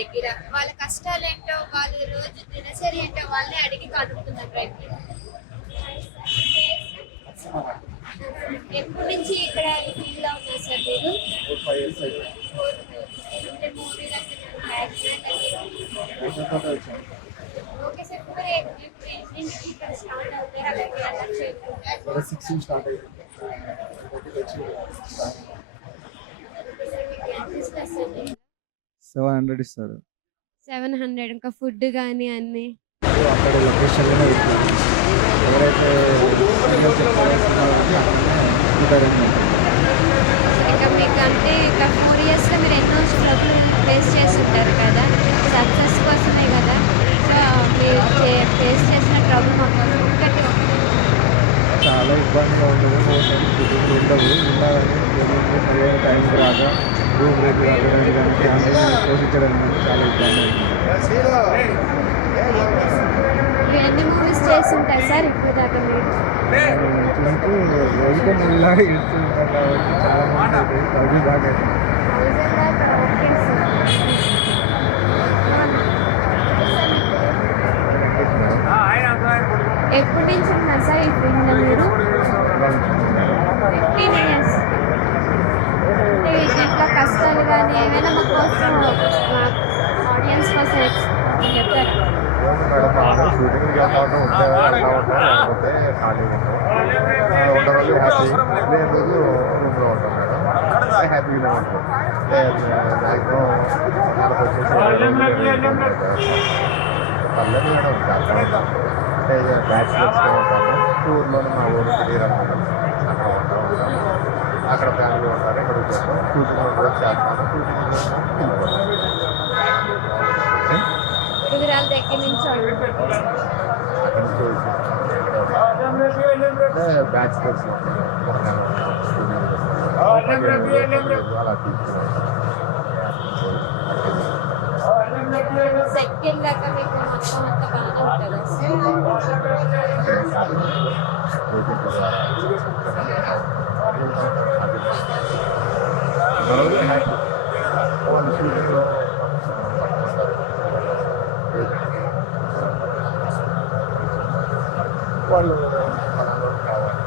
దగ్గర. వాళ్ళ కష్టాలేంటో, వాళ్ళ రోజు దినచర్య ఏంటో వాళ్ళే అడిగి కనుక్కున్నారు రైట్. ఎప్పటి నుంచి ఇక్కడ ఈ ఫీల్డ్ లో ఉన్నారు సార్ మీరు? అంటే మూవీలో ఓకే సార్. మరి ఇక్కడ స్టార్ట్ అవుతారు అలాగే అలా చేయకుండా 16 స్టార్ట్ అయ్యింది. 700 ఇస్తారు. 700 ఇంకా ఫుడ్ కానీ అన్ని అక్కడ లొకేషన్లోనే ఎవరైతే ఇంకా మీకు అంటే ఇక 4 ఇయర్స్లో మీరు ఎన్నో స్ట్రగుల్ ఫేస్ చేసి ఉంటారు కదా, సక్సెస్ కోసమే కదా. సో మీరు ఫేస్ చేసిన ట్రబుల్ మాకు ఒకటి చాలా ఇబ్బందిగా ఉంటుంది. ఉండవు ఉండాలని సరైన టైంకి రాక రూమ్ రేట్ రావడానికి కానీ ఫ్యామిలీ పోషించడానికి చాలా ఇబ్బంది అవుతుంది. ఎన్ని మూవీస్ చేసి ఉంటాయి సార్ ఇప్పుడు దాకా మీరు? చూస్తూ రోజుకో మూవీలాగా ఇస్తుంటాం కాబట్టి చాలా మంది తగ్గి బాగా ఎప్పటి నుంచి ఉన్నారు సార్ ఈ ఫీల్డ్లో మీరు? 15 ఇయర్స్. అంటే దీంట్లో కష్టాలు కానీ ఏమైనా మా కోసం ఆడియన్స్ కోసం చెప్తారా? షూటింగ్ వెళ్తా ఉంటాం, ఉంటే వెళ్తా ఉంటాం, లేకపోతే ఖాళీగా ఉంటాం. ఉన్న రోజు హ్యాపీ, లేని రోజు రూమ్లో ఉంటాం మేడం. హ్యాపీగా ఉంటాం. మ్యాక్సిమం మనకు వచ్చేసి పర్లేదు మేడం, చాలా ఉంటాం. అంటే బ్యాచిలర్స్గా ఉంటాము. టూర్లోనే మా ఊరు తెలియరన్నమాట, అక్కడ ఉంటా ఉంటాము. అక్కడ ఫ్యామిలీ ఉంటారు, ఇక్కడ వచ్చాము. షూటింగ్లో కూడా చేస్తాము. వివరాల దగ్గర నుంచి బ్యాచిలర్స్ సెకండ్ దాకా మీకు మొత్తం అంతా బాగా ఉంటుందా? వాళ్ళు కావాలి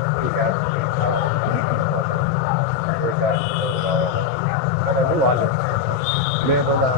వాళ్ళు మేము అందరూ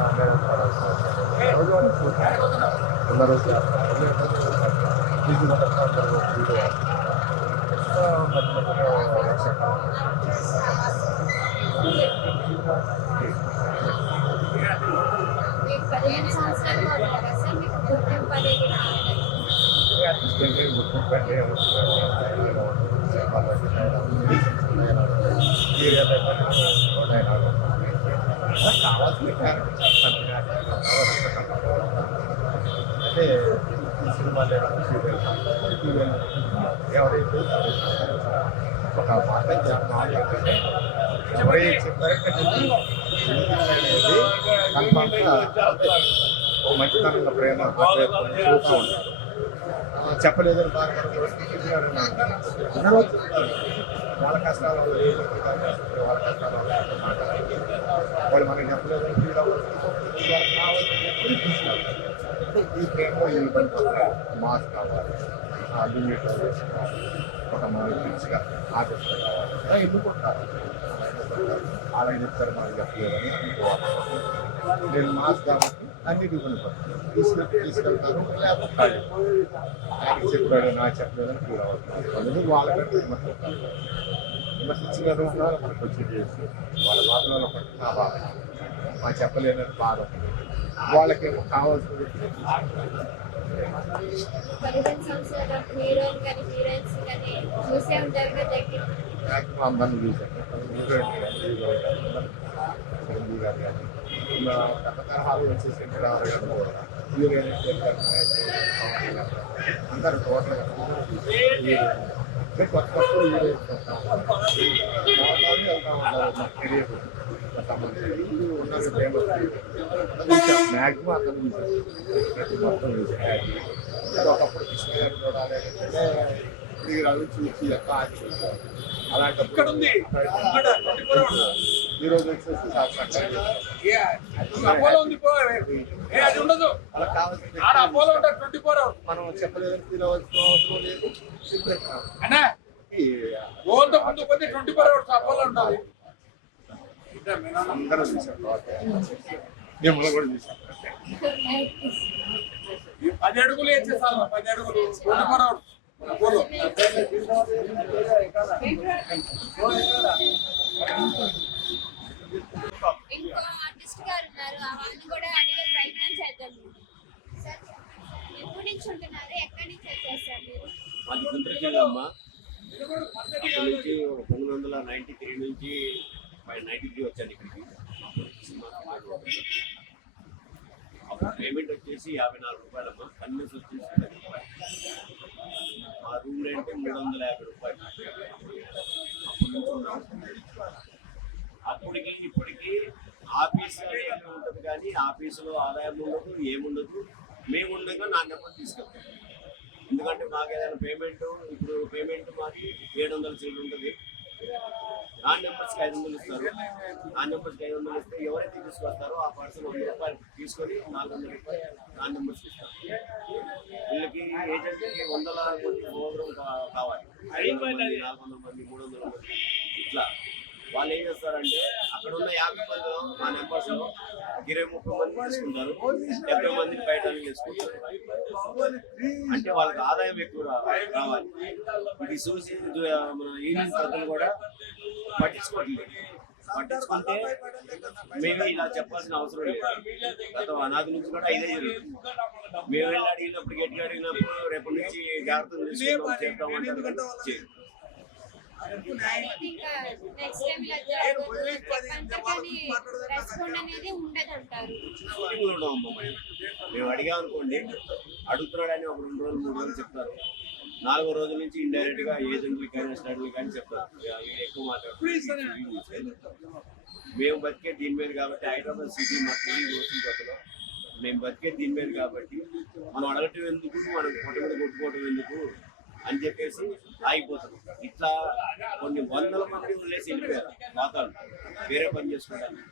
అంటే సినిమా ఎవరైతే ఒక మాట ఏంటంటే ఎవరైతే చెప్పారంటే కన్ఫామ్గా ఓ మంచితనంగా ప్రేమ చూస్తూ ఉంటారు. చెప్పలేదని అందరూ చెప్తారు వాళ్ళ కష్టాలు, వాళ్ళ కష్టాలు వాళ్ళు మనకి చెప్పలేదని ఫీల్ అవ్వచ్చు. ఈ ప్రేమలో ఈ మాస్ కావాలి, ఒక మనకి పిచ్చిగా ఆర్టిస్ట్ కావాలి, ఎన్నుకుంటారు. అలాగే చెప్తారు మనకి చెప్పలేదని అనుకోవాలి. నేను మాస్ కాబట్టి అన్నిటి తీసుకెళ్తాను, లేకపోతే ఆయనకి చెప్పాడు నాకు చెప్పలేదని ఫీల్ అవుతుంది. వాళ్ళకంటే విమర్శించిన రూపంలో మనకు వచ్చి చేసి వాళ్ళ బాధలో పట్టు నా బాధ మా చెప్పలేని బాధ వాళ్ళకేమో కావాల్సింది. మ్యాక్సిమం అందరినీ చూశాను. చిరంజీవి గారు కానీ ఇలా పెద్ద తరహాలు వచ్చేసి ఎన్టీఆర్ గారు అందరూ టోటల్గా కొత్త కొత్త కెరీర్ సంబంధించి ఉన్నది ఫేమస్ మ్యాక్సిమం అతను ప్రతి మొత్తం ఒకప్పుడు కృష్ణ గారు చూడాలి అంటే మీరు అవి చూసి ఎక్క అలాంటప్పుడు ఈరోజు వచ్చేసి సాక్షాత్కారం అపోలో ఉంది పో. అది ఉండదు. అలా కావాల్సిన ఆడ అపోలో ఉంటారు 24 hours. మనం చెప్పలేదని తినవలసిన అవసరం లేదు. అన్నా గోల్తో ముందు పోతే 24 hours అపోలో ఉంటుంది. అందరూ చూసాం మేము కూడా చూసాం. 10 అడుగులు వేసేసాను. 10 అడుగులు 24 hours అపోలో. ఇంకో ఆర్టిస్ట్ గారు ఉన్నారు, వాళ్ళు కూడా అడిగే ప్రయత్నం చేద్దాం. సార్ ఎప్పటి నుంచి ఉంటున్నారు, ఎక్కడి నుంచి వచ్చేసారు మీరు? మాది గుంటూరు జిల్లా అమ్మ. అక్కడి నుంచి 1993 నుంచి 93 వచ్చాను ఇక్కడికి. అప్పుడు పేమెంట్ వచ్చేసి 54 రూపాయలమ్మ. కన్వెన్స్ వచ్చేసి 10 రూపాయలు. మా రూమ్ రెంట్ 350 రూపాయలు. అప్పటి నుంచి ఉన్నాం. అప్పటికి ఇప్పటికి ఆఫీస్ అనేది ఉంటుంది కానీ ఆఫీసులో ఆదాయం ఉండదు, ఏముండదు. మేము ఉండగా నా నెంబర్ తీసుకెళ్తాం. ఎందుకంటే మాకు ఏదైనా పేమెంట్, ఇప్పుడు పేమెంట్ మాకు 700 సీట్లు ఉంటుంది. నా నెంబర్స్కి 500 ఇస్తారు. నా నెంబర్స్కి 500 ఇస్తే ఎవరైతే తీసుకొస్తారో ఆ పర్సన్ 100 రూపాయలు తీసుకొని 400 రూపాయలు నా నెంబర్స్కి ఇస్తారు. వీళ్ళకి ఏంటంటే 100 మంది ప్రోగ్రాం కావాలి. 500 మంది, 400 మంది, 300 మంది ఇట్లా. వాళ్ళు ఏం చేస్తారంటే అక్కడ ఉన్న 50 మందిలో మా నెంబర్స్ లో 20-30 మంది తీసుకుంటారు, 70 మందిని బయట తీసుకుంటారు. అంటే వాళ్ళకి ఆదాయం ఎక్కువ రావాలి. ఇది చూసి మన ఈవినింగ్ ప్రజలు కూడా పట్టించుకోవట్లేదు. పట్టించుకుంటే మేము ఇలా చెప్పాల్సిన అవసరం లేదు. గత అనాది నుంచి కూడా ఇదే జరుగుతుంది. మేము వెళ్ళి అడిగినప్పుడు, గట్టిగా అడిగినప్పుడు రేపటి నుంచి జాగ్రత్తలు తీసుకుంటాం, చేద్దాం అంటే ఇంకా నెక్స్ట్ టైం ఇలా జరగదు చెప్పంటే కానీ రెస్పాండ్ అనేది ఉండదంటారు. మేము అడిగాం అనుకోండి, అడుగుతున్నాడని ఒక 2 రోజులు 3 రోజులు చెప్తారు. 4వ రోజు నుంచి ఇండైరెక్ట్ గా ఏజెంట్లు కానీ స్టడీలు కానీ చెప్తారు. ఎక్కువ మాట్లాడుతున్నారు. మేము బతికే దీని మీద కాబట్టి, హైదరాబాద్ సిటీ మా తెలియదు వచ్చిన కొత్తలో మేము బతికే దీని మీద కాబట్టి మనం అడగటం ఎందుకు, మనం కొట్ట మీద కొట్టుకోవటం ఎందుకు అని చెప్పేసి ఆగిపోతాం. ఇట్లా కొన్ని 100 మంది వదిలేసి వెళ్ళిపోయారు వాతావరణం వేరే పని చేసుకోవడానికి.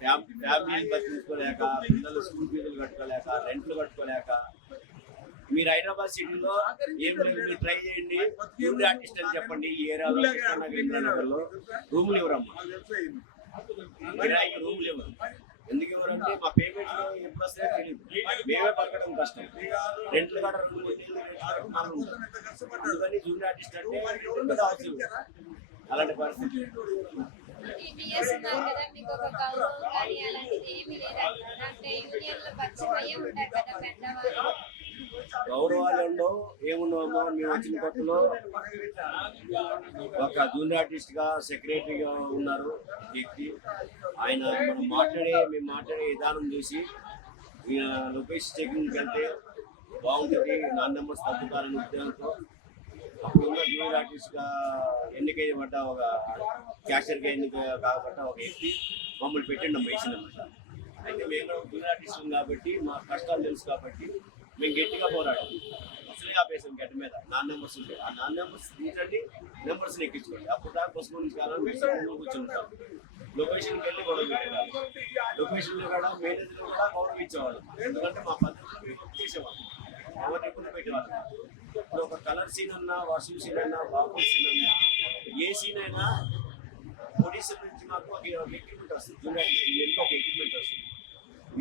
ఫ్యామిలీని బతికించుకోలేక, పిల్లలు స్కూల్ ఫీజులు కట్టుకోలేక, రెంట్లు కట్టుకోలేక. మీరు హైదరాబాద్ సిటీలో ఏం లేదు, మీరు ట్రై చేయండి. యూనిట్ ఆర్టిస్ట్ అని చెప్పండి. ఈ ఏరియాలో ఇంద్రానగర్లో రూములు ఇవ్వరమ్మా, కిరాయికి రూములు ఇవ్వరు. ఎందుకు ఎవరంటే మా పేమెంట్ ఎప్పుడు వస్తాయో తెలియదు. మేమే పలకడం కష్టం. రెంట్లు కట్ట 2-3 మనం అందుకని జూనియర్ ఆర్టిస్ట్ అంటే అవసరం. అలాంటి పరిస్థితి. టీబీఎస్ ఉన్నారు కదా, మీకు ఒక గౌరవం కానీ అలాంటిది ఏమీ లేదంటారు. అంటే యూనియన్లో పరిచయం అయ్యే ఉంటారు కదా పెద్దవాళ్ళు. గౌరవాలు ఉండవు, ఏముండవమ్మా. మేము వచ్చిన కొత్తలో ఒక జూనియర్ ఆర్టిస్ట్ గా సెక్రటరీగా ఉన్నారు వ్యక్తి. ఆయన మేము మాట్లాడే విధానం చూసి లొకేషన్ చెకింగ్కి వెళ్తే బాగుంటుంది, నా నెంబర్స్ తగ్గుతారని ఉద్దేశంతో అప్పుడున్న జూనియర్ ఆర్టిస్ట్ గా ఎన్నికైపడ్డ ఒక క్యాషియర్గా ఎన్నిక కాబట్ట ఒక వ్యక్తి మమ్మల్ని పెట్టండి వేసినమాట. అయితే మేము జూనియర్ ఆర్టిస్ట్ కాబట్టి మా కష్టాలు తెలుసు కాబట్టి మేము గట్టిగా పోరాడు అసలే ఆపేసాం గట్టి మీద. నాన్ నెంబర్స్ ఉంటాయి, ఆ నాన్ నెంబర్స్ తీసండి, నెంబర్స్ ఎక్కించుకోండి. అప్పుడు దాకా బస్సు నుంచి కావాలని కూర్చుంటాం. లొకేషన్కి వెళ్ళి గొడవ పెట్టేవాళ్ళు. లొకేషన్లో కూడా మేనేజర్లు కూడా గౌరవం ఇచ్చేవాళ్ళు. ఎందుకంటే మా పద్ధతులు చేసేవాళ్ళు, ఎవరిని ఇబ్బంది పెట్టేవాళ్ళు. ఇప్పుడు ఒక కలర్ సీన్ అన్నా, వాషింగ్ సీన్ అన్నా, బాబు సీన్ అన్నా, ఏ సీన్ అయినా ప్రొడ్యూసర్ నుంచి మాకు ఒక ఎక్విప్మెంట్ వస్తుంది. జూనియర్ ఒక ఎక్విప్మెంట్ వస్తుంది.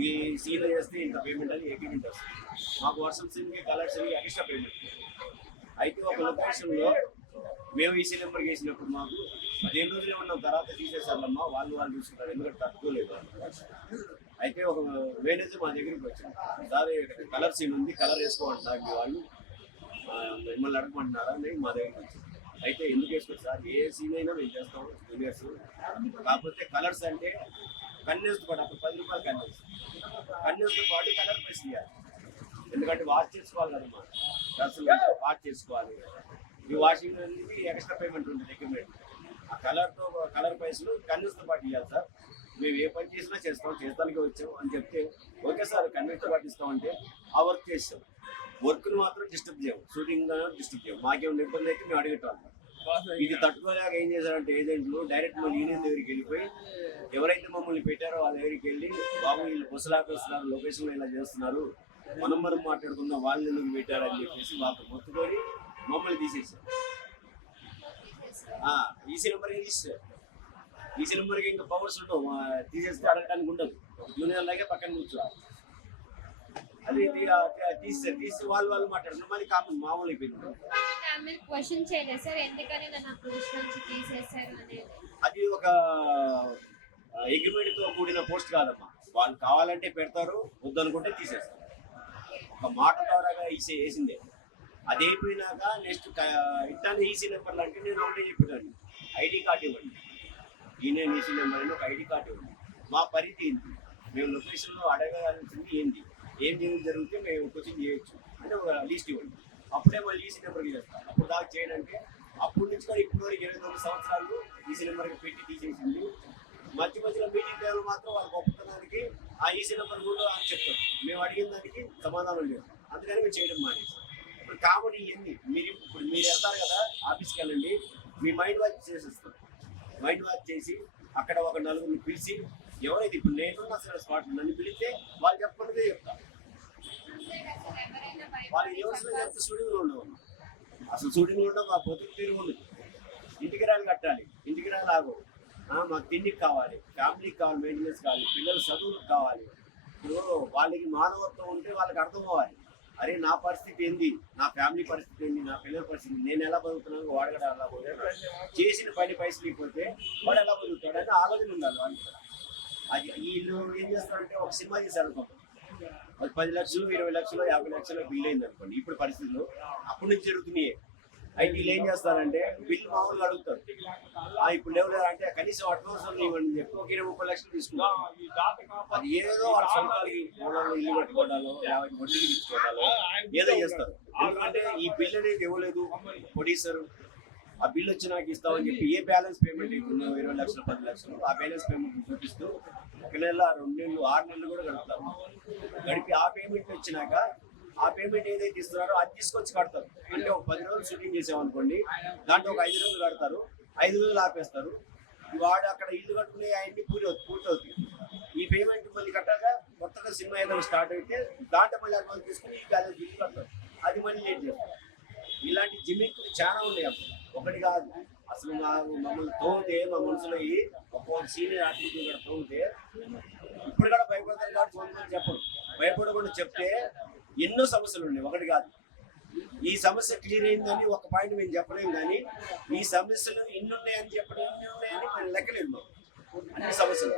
ఈ సీన్ చేస్తే ఇంత పేమెంట్ అని ఎక్విప్మెంట్ వస్తుంది. మాకు వర్షం సీన్కి, కలర్ సీన్కి ఎక్స్ట్రా పేమెంట్. అయితే ఒక లొకేషన్లో మేము ఈ సీన్ నెంబర్ వేసినప్పుడు మాకు 15 రోజులు ఉన్న తర్వాత తీసేసారమ్మా, వాళ్ళు చూసుకుంటారు. ఎందుకంటే తక్కువ లేదు. అయితే ఒక మేనేజర్ మా దగ్గరికి వచ్చింది, సార్ కలర్ సీన్ ఉంది, కలర్ వేసుకోమంటున్నారు మీ వాళ్ళు, మిమ్మల్ని అడగమంటున్నారా అని మా దగ్గరికి వచ్చింది. అయితే ఎందుకు వేసుకోవచ్చు సార్, ఏ సీన్ అయినా మేము చేస్తాం జూనియర్స్, కాకపోతే కలర్స్ అంటే కన్యూస్తో పాటు అప్పుడు 10 రూపాయలు కన్యూస్తో పాటు కలర్ ప్రెస్ చేయాలి. ఎందుకంటే వాష్ చేసుకోవాలి కదమ్మా, డ్రెస్సులు వాష్ చేసుకోవాలి. ఈ వాషింగ్ అనేది ఎక్స్ట్రా పేమెంట్ ఉంటుంది ఎక్విప్మెంట్. ఆ కలర్ పైసలు కన్యూస్తో పాటు ఇవ్వాలి సార్, మేము ఏ పని చేసినా చేస్తానికి వచ్చాం అని చెప్తే ఓకే సార్ కన్యూస్తో పాటు ఇస్తామంటే ఆ వర్క్ చేస్తాం. వర్క్ని మాత్రం డిస్టర్బ్ చేయము, షూటింగ్ డిస్టర్బ్ చేయము. మాకేమైనా ఇబ్బంది అయితే మేము అడిగేటాం. ఇది తట్టుకోలేక ఏం చేశారంటే ఏజెంట్లు డైరెక్ట్ మళ్ళీ యూనియన్ దగ్గరికి వెళ్ళిపోయి ఎవరైతే మమ్మల్ని పెట్టారో వాళ్ళ దగ్గరికి వెళ్ళి బాబు వీళ్ళు బస్సులు ఆపేస్తున్నారు, లొకేషన్ ఇలా చేస్తున్నారు, మనం మాట్లాడుకుందాం, వాళ్ళు ఎందుకు పెట్టారని చెప్పేసి వాళ్ళతో మొత్తుకొని మమ్మల్ని తీసేసారు. ఈసీ నెంబర్కి తీసేసారు. ఈసీ నెంబర్కి ఇంకా పవర్స్ ఉండవు, తీసేస్తే అడగడానికి ఉండదు. జూనియర్ లాగే పక్కన కూర్చోవాలి. అది తీసి వాళ్ళు మాట్లాడుతున్నారు, మళ్ళీ కామన్ మామూలు అయిపోయింది. క్వశ్చన్ చేయలేదు సార్, ఎందుకని నన్ను ఆ పోస్ట్ నుంచి తీసేశారు అనేది? అది ఒక అగ్రిమెంట్ తో కూడిన పోస్ట్ కాదమ్మా. వాళ్ళు కావాలంటే పెడతారు, వద్దనుకుంటే తీసేస్తారు. ఒక మాట ద్వారాగా వేసిందే. అది అయిపోయినాక నెక్స్ట్ ఇట్లానే ఈసీ నెంబర్లు అంటే నేను ఒకటే చెప్పాను, ఐడి కార్డు ఇవ్వండి, యూనియన్ ఈసీ నెంబర్ అని ఒక ఐడి కార్డు ఇవ్వండి. మా పరిధి ఏంటి, మేము లొకేషన్లో అడగాల్సింది ఏంటి, ఏం జరిగితే మేము క్వశ్చన్ చేయొచ్చు అంటే ఒక లిస్ట్ ఇవ్వండి. అప్పుడే మళ్ళీ ఈసీ నెంబర్కి చేస్తాం. అప్పుడు దాకా చేయడానికి అప్పటి నుంచి కూడా ఇప్పుడు వరకు 29 సంవత్సరాలు ఈసీ నెంబర్కి పెట్టి తీసేసింది. మధ్యలో మీటింగ్ టైంలో మాత్రం వాళ్ళ గొప్పతనానికి ఆ ఈసీ నెంబర్ కూడా అని చెప్తారు. మేము అడిగిన దానికి సమాధానం లేదు, అందుకని మేము చేయడం మానేసి. ఇప్పుడు కామన్ ఇవన్నీ ఇప్పుడు మీరు వెళ్తారు కదా ఆఫీస్కి వెళ్ళండి, మీ మైండ్ వాచ్ చేసేస్తారు. మైండ్ వాచ్ చేసి అక్కడ ఒక నలుగురిని పిలిచి ఎవరైతే ఇప్పుడు నేనున్న అసలు స్పాట్ నన్ను పిలిస్తే వాళ్ళు చెప్పకుండా చెప్తారు. వాళ్ళు యూనివర్స్లో చెప్తే షూటింగ్లో ఉండవు, అసలు షూటింగ్లో ఉండవు. మా పొద్దుకు తిరిగి ఉండదు. ఇంటికి రాని కట్టాలి, ఇంటికి రాని ఆగు, మాకు తిండికి కావాలి, ఫ్యామిలీకి కావాలి, మెయింటెనెన్స్ కావాలి, పిల్లల చదువులకు కావాలి. ఇప్పుడు వాళ్ళకి మానవత్వం ఉంటే వాళ్ళకి అర్థం అవ్వాలి, అరే నా పరిస్థితి ఏంది, నా ఫ్యామిలీ పరిస్థితి ఏంది, నా పిల్లల పరిస్థితి నేను ఎలా బతుకుతున్నాను, వాడు కూడా ఎలా పోయాడు, చేసిన పని పైసలు ఇకపోతే వాడు ఎలా బతుకుతాడు అని ఆలోచన ఉండాలి వాళ్ళకి. అది వీళ్ళు ఏం చేస్తారంటే ఒక సినిమా చేశారు అనుకోండి, అది 10 లక్షలు 20 లక్షలు 50 లక్షలు బిల్ అయింది అనుకోండి. ఇప్పుడు పరిస్థితులు అప్పటి నుంచి జరుగుతున్నాయి. అయితే వీళ్ళు ఏం చేస్తారంటే బిల్లు మామూలుగా అడుగుతారు, ఇప్పుడు లేవు అంటే కనీసం అడ్వాన్స్ ఇవ్వండి అని చెప్పి ఒక 20-30 లక్షలు తీసుకుంటారు. అది ఏదో వాళ్ళ సొంతాలకి మూలలో ఇల్లు కట్టుకోవడాలో వడ్డీలు తీసుకోవడాలో ఏదో చేస్తారు. ఎందుకంటే ఈ బిల్ అనేది ఇవ్వలేదు ప్రొడ్యూసర్, ఆ బిల్ వచ్చి నాకు ఇస్తామని చెప్పి ఏ బ్యాలెన్స్ పేమెంట్ అవుతుందో 20 లక్షలు 10 లక్షలు ఆ బ్యాలెన్స్ పేమెంట్ చూపిస్తూ 1 నెల 2 నెలలు 6 నెలలు కూడా గడుపుతారు. గడిపి ఆ పేమెంట్ వచ్చినాక ఆ పేమెంట్ ఏదైతే ఇస్తున్నారో అది తీసుకొచ్చి కడతారు. అంటే ఒక 10 రోజులు షూటింగ్ చేసామనుకోండి, దాంట్లో ఒక 5 రోజులు కడతారు, 5 రోజులు ఆపేస్తారు. వాడు అక్కడ ఇల్లు కట్టుకునే ఆయన్ని పూర్తవుతుంది. ఈ పేమెంట్ మళ్ళీ కట్టాక కొత్తగా సినిమా ఏదైనా స్టార్ట్ అయితే దాంట్లో మళ్ళీ అడ్వాన్స్ తీసుకుని ఈ బ్యాలెన్స్ బిల్లు కడతారు. అది మళ్ళీ లేట్ చేస్తారు. ఇలాంటి జిమ్మిక్కులు చాలా ఉన్నాయి అప్పుడు, ఒకటి కాదు. అసలు మమ్మల్ని తోమితే మా మనసులో ఒక్కొక్క సీనియర్ ఆర్టిస్ట్ కూడా తోమితే ఇప్పుడు కూడా భయపడతారు కాబట్టి కొంతమంది చెప్పరు. భయపడకుండా చెప్తే ఎన్నో సమస్యలు ఉన్నాయి, ఒకటి కాదు. ఈ సమస్య క్లియర్ అయిందని ఒక పాయింట్ మేము చెప్పలేము, కానీ ఈ సమస్యలు ఇన్ని ఉన్నాయని చెప్పడం, ఇన్ని ఉన్నాయని మనం లెక్కలేము. అన్ని సమస్యలు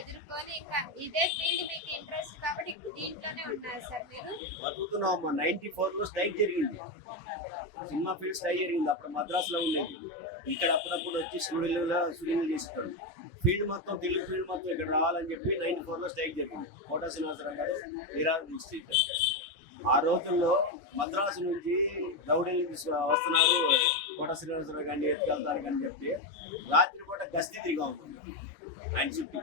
ఎదుర్కొని ఇంకా ఇదే ఫీల్డ్ మీకు ఇంట్రెస్ట్ కాబట్టి దీంట్లోనే ఉన్నారు సార్ మీరు. బతుకుతున్నామమ్మా. 94లో స్ట్రైక్ జరిగింది, సినిమా ఫీల్డ్ స్ట్రైక్ జరిగింది. అప్పుడు మద్రాసులో ఉండేది. ఇక్కడ అప్పుడప్పుడు వచ్చి స్టూడియోలు చేసేవాడు. ఫీల్డ్ మొత్తం తెలుగు ఫీల్డ్ మొత్తం ఇక్కడ రావాలని చెప్పి 94లో స్ట్రైక్ జరిగింది. కోట శ్రీనివాసరావు గారు నిరాహార దీక్ష. ఆ రోజుల్లో మద్రాసు నుంచి రౌడీలు వస్తున్నారు, కోట శ్రీనివాసరావు గారిని ఎత్తుకెళ్తారు అని చెప్పి రాత్రి పూట గస్తీ తిరిగా ఉంటుంది. ఆయన చుట్టూ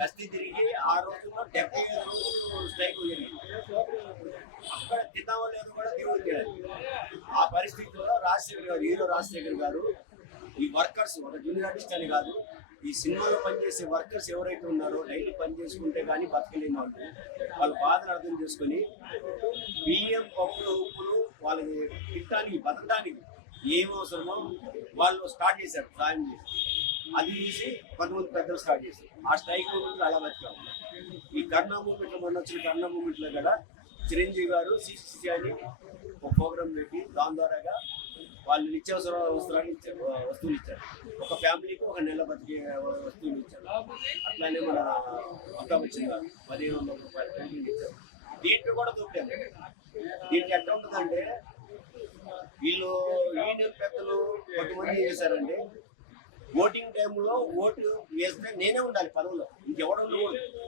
గస్తీ తిరిగి ఆ రోజుల్లో 75 రోజులు స్ట్రైక్ జరిగింది. అక్కడ తిన్నామో లేదు కూడా దేవుడు తెలియదు. ఆ పరిస్థితుల్లో రాజశేఖర్ గారు, హీరో రాజశేఖర్ గారు ఈ వర్కర్స్, ఒక జూనియర్ ఆర్టిస్ట్ అని కాదు, ఈ సినిమాలో పనిచేసే వర్కర్స్ ఎవరైతే ఉన్నారో డైలీ పని చేసుకుంటే కానీ బతకలేని వాళ్ళు, వాళ్ళ బాధను అర్థం చేసుకొని బియ్యం పప్పులు ఉప్పులు వాళ్ళని తిట్టడానికి బతకడానికి ఏం అవసరమో వాళ్ళు స్టార్ట్ చేశారు, సాయం చేసి. అది తీసి 10 పెద్దలు స్టార్ట్ చేశారు. ఆ స్ట్రైక్ మూమెంట్లో అలా బతికాము. ఈ కర్ణా మూమెంట్లో మొన్న వచ్చిన కర్ణా మూమెంట్లో కూడా చిరంజీవి గారు సిసిసి అని ఒక ప్రోగ్రాం పెట్టి దాని ద్వారాగా వాళ్ళు నిత్యావసర వస్తువులు ఇచ్చారు. ఒక ఫ్యామిలీకి 1 నెల బతికే వస్తువులు ఇచ్చారు. అట్లానే మన అమితాబ్ బచ్చన్ గారు 1500 రూపాయలు పెయింటింగ్ ఇచ్చారు. దీంట్లో కూడా దొరికాము. దీనికి ఎట్లా ఉంటుందంటే వీళ్ళు యూనియన్ పెద్దలు కొంతమంది ఏం చేశారంటే ఓటింగ్ టైంలో ఓటు వేస్తే నేనే ఉండాలి పదవులో, ఇంకెవడో ఉండకూడదు,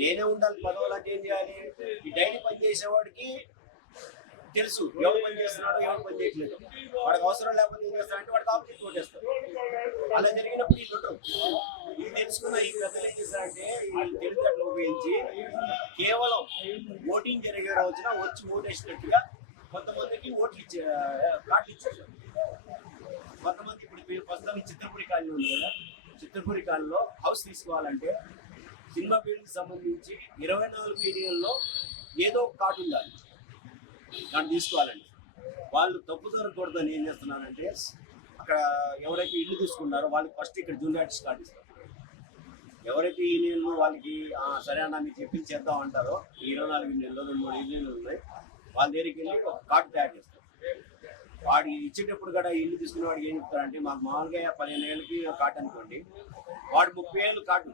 నేనే ఉండాలి పదవులు. అంటే ఏం చేయాలి, ఈ డైలీ పని చేసేవాడికి తెలుసు ఎవరు పని చేస్తున్నాడో ఎవరు పని చేయట్లేదు. వాడికి అవసరం లేకపోతే ఏం చేస్తారంటే వాడికి ఆపోజిట్ ఓటేస్తారు. అలా జరిగినప్పుడు వీళ్ళు ఉంటారు. ఇది తెలుసుకున్న ఈ పెద్దలు ఏం చేస్తారంటే వీళ్ళు తెలివితేటలు ఉపయోగించి కేవలం ఓటింగ్ జరిగే రోజున వచ్చి ఓటేసినట్టుగా కొంతమందికి ఓట్లు ఇచ్చే కార్డులు ఇచ్చారు. కొంతమంది ఇప్పుడు ప్రస్తుతం చిత్రపురి కాలనీ ఉంది కదా, చిత్రపురి కాలనీలో హౌస్ తీసుకోవాలంటే సినిమా ఫీల్డ్కి సంబంధించి 24 ఏరియాల్లో ఏదో ఒక కార్డు ఉండాలి. దాన్ని తీసుకోవాలండి. వాళ్ళు తప్పు దొరకకూడదని ఏం చేస్తున్నారంటే అక్కడ ఎవరైతే ఇల్లు తీసుకున్నారో వాళ్ళకి ఫస్ట్ ఇక్కడ జూనియర్ ఆర్టిస్ట్ కార్డు ఇస్తారు. ఎవరైతే ఈ యూనియన్లు వాళ్ళకి సరే అన్న మీకు చెప్పించేద్దాం అంటారో, ఈ 24 యూనియన్లో 2-3 యూనియన్లు ఉన్నాయి, వాళ్ళ దగ్గరికి వెళ్ళి ఒక కార్డు తయారు చేస్తారు. వాడు ఇచ్చేటప్పుడు కూడా ఇల్లు తీసుకునే వాడికి ఏం చెప్తారంటే, మాకు మామూలుగా 15 ఏళ్ళకి కార్డు అనుకోండి, వాడు 30 ఏళ్ళు కార్డు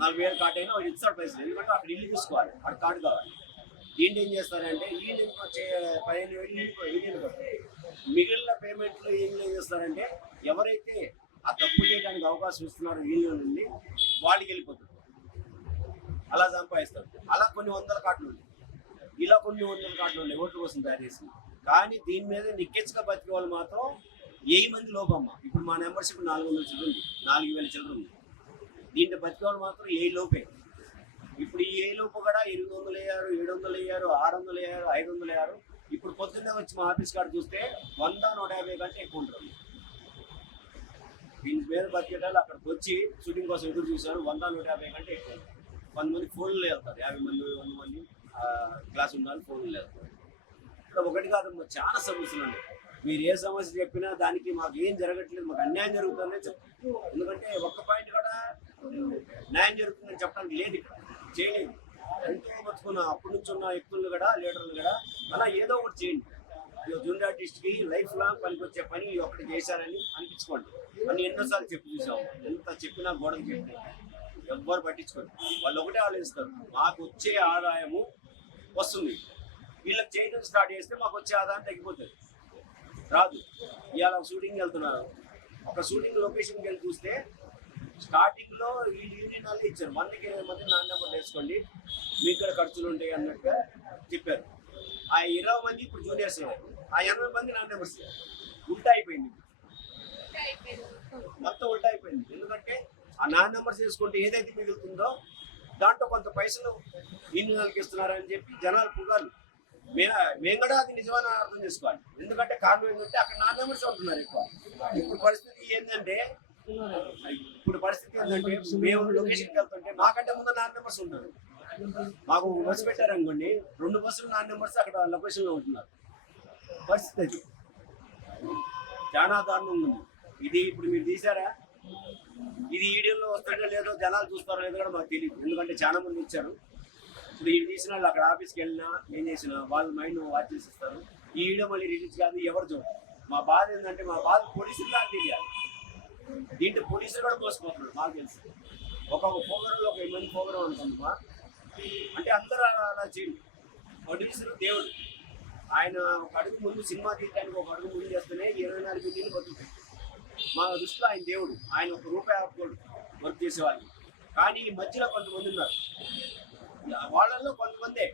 40 ఏళ్ళు కార్డు అయినా వాడు ఇస్తాడు పైసలు. ఎందుకంటే అక్కడ ఇల్లు తీసుకోవాలి, అక్కడ కార్డు కావాలి. ఈయన ఏం చేస్తారంటే ఈయనకి వచ్చే 15 ఏళ్ళు కట్టారు. మిగిలిన పేమెంట్లు ఏం చేస్తారంటే ఎవరైతే ఆ తప్పు చేయడానికి అవకాశం ఇస్తున్నారో యూనియన్ నుండి వాళ్ళకి వెళ్ళిపోతారు, అలా సంపాదిస్తారు. అలా కొన్ని 100 కార్డులు ఉన్నాయి, ఇలా కొన్ని 100 కార్డులు ఉన్నాయి ఓట్ల కోసం తయారు చేసి. కానీ దీని మీద నిక్కెచ్చుగా బతికే వాళ్ళు మాత్రం 1000 మంది లోపమ్మ. ఇప్పుడు మా మెంబర్షిప్ 400 చిల్లర ఉంది, 4000 చిల్లర ఉంది. దీంట్లో బతికే వాళ్ళు మాత్రం 7 లోపే. ఇప్పుడు ఈ 7 లోపు కూడా 800 అయ్యారు, 700 అయ్యారు, 600 అయ్యారు, 500 అయ్యారు. ఇప్పుడు పొద్దున్నే వచ్చి మా ఆఫీస్ కార్డు చూస్తే 100-150 కంటే ఎక్కువ ఉంటుంది. దీని మీద బతికేటాలు అక్కడికి వచ్చి షూటింగ్ కోసం ఎదురు చూశారు, 100-150 కంటే ఎక్కువ. కొంతమంది ఫోన్లో వెళ్తారు, 50 మంది 100 మంది క్లాస్ ఉండాలి, ఫోన్లో వెళ్తారు. ఇక్కడ ఒకటి కాదు, చాలా సమస్యలు ఉన్నాయి. మీరు ఏ సమస్య చెప్పినా దానికి మాకు ఏం జరగట్లేదు, మాకు అన్యాయం జరుగుతుందనే చెప్తారు. ఎందుకంటే ఒక్క పాయింట్ కూడా న్యాయం జరుగుతుందని చెప్పడానికి లేదు, ఇక్కడ చేయలేదు. ఎంతో బతుకున్న అప్పటి నుంచి ఉన్న వ్యక్తులు కూడా, లీడర్లు కూడా అలా ఏదో ఒకటి చేయండి. జూనియర్ ఆర్టిస్ట్కి లైఫ్ లాంగ్ పనికొచ్చే పని ఒకటి చేశారని అనిపించుకోండి అని ఎన్నోసార్లు చెప్పి చూసాము. ఎంత చెప్పినా గోడకు చెప్పి ఎవ్వరు పట్టించుకోండి. వాళ్ళు ఒకటే ఆలోచిస్తారు, మాకు వచ్చే ఆదాయము వస్తుంది, వీళ్ళకి చేయడం స్టార్ట్ చేస్తే మాకు వచ్చే ఆదాయం తగ్గిపోతుంది, రాదు. ఇవాళ షూటింగ్ వెళ్తున్నారు, ఒక షూటింగ్ లొకేషన్కి వెళ్ళి చూస్తే స్టార్టింగ్లో ఈ యూనియన్ వాళ్ళు ఇచ్చారు 120 మంది నాన్ నెంబర్ వేసుకోండి, మీకు ఇక్కడ ఖర్చులు ఉంటాయి అన్నట్టుగా చెప్పారు. ఆ 20 మంది ఇప్పుడు జూనియర్స్ అయ్యారు, ఆ 80 మంది నాన్ నెంబర్స్ ఉల్టా అయిపోయింది, మొత్తం ఉల్టా అయిపోయింది. ఎందుకంటే ఆ నాన్ నెంబర్స్ వేసుకుంటే ఏదైతే మిగులుతుందో దాంట్లో కొంత పైసలు యూనియన్లకు ఇస్తున్నారని చెప్పి జనాలు పుగారు. మేము కూడా అది నిజమని అర్థం చేసుకోవాలి. ఎందుకంటే కారణం ఏంటంటే అక్కడ నాన్ నెంబర్స్ ఉంటున్నారు ఎక్కువ. ఇప్పుడు పరిస్థితి ఏంటంటే మేము లొకేషన్కి వెళ్తుంటే మాకంటే ముందు నాన్ నెంబర్స్ ఉంటారు. మాకు బస్సు పెట్టారనుకోండి, 2 బస్సులు నాన్ నెంబర్స్ అక్కడ లొకేషన్లో ఉంటున్నారు. పరిస్థితి అది చాలా దారుణంగా ఉంది. ఇది ఇప్పుడు మీరు తీసారా, ఇది వీడియోలో వస్తుందో లేదో, జనాలు చూస్తారో లేదో కూడా మాకు తెలియదు. ఎందుకంటే చాలా మంది ఇచ్చారు. ఇప్పుడు ఈ తీసిన వాళ్ళు అక్కడ ఆఫీస్కి వెళ్ళినా ఏం చేసినా వాళ్ళు మైండ్ వాచ్ చేసి ఇస్తారు. ఈ వీడియో మళ్ళీ రిలీజ్ కాదు, ఎవరు చూడరు. మా బాధ ఏంటంటే మా బాధ పోలీసులు దాకా తెలియాలి. దీంట్లో పోలీసులు కూడా మోసపోతున్నారు మాకు తెలిసి. ఒక పోగరంలో ఒక 8 మంది పోగరం అనుకుంటున్నా అంటే అందరూ అలా చేయండి. ప్రొడ్యూసర్ దేవుడు, ఆయన ఒక అడుగు ముందు సినిమా తీయడానికి ఒక అడుగు ముందు చేస్తేనే 24 గంటలు బతుకుతాయి. మా దృష్టిలో ఆయన దేవుడు, ఆయన ఒక రూపాయి ఆపుకోడు వర్క్ చేసేవాళ్ళు. కానీ ఈ మధ్యలో కొంతమంది ఉన్నారు, వాళ్ళల్లో కొంతమందే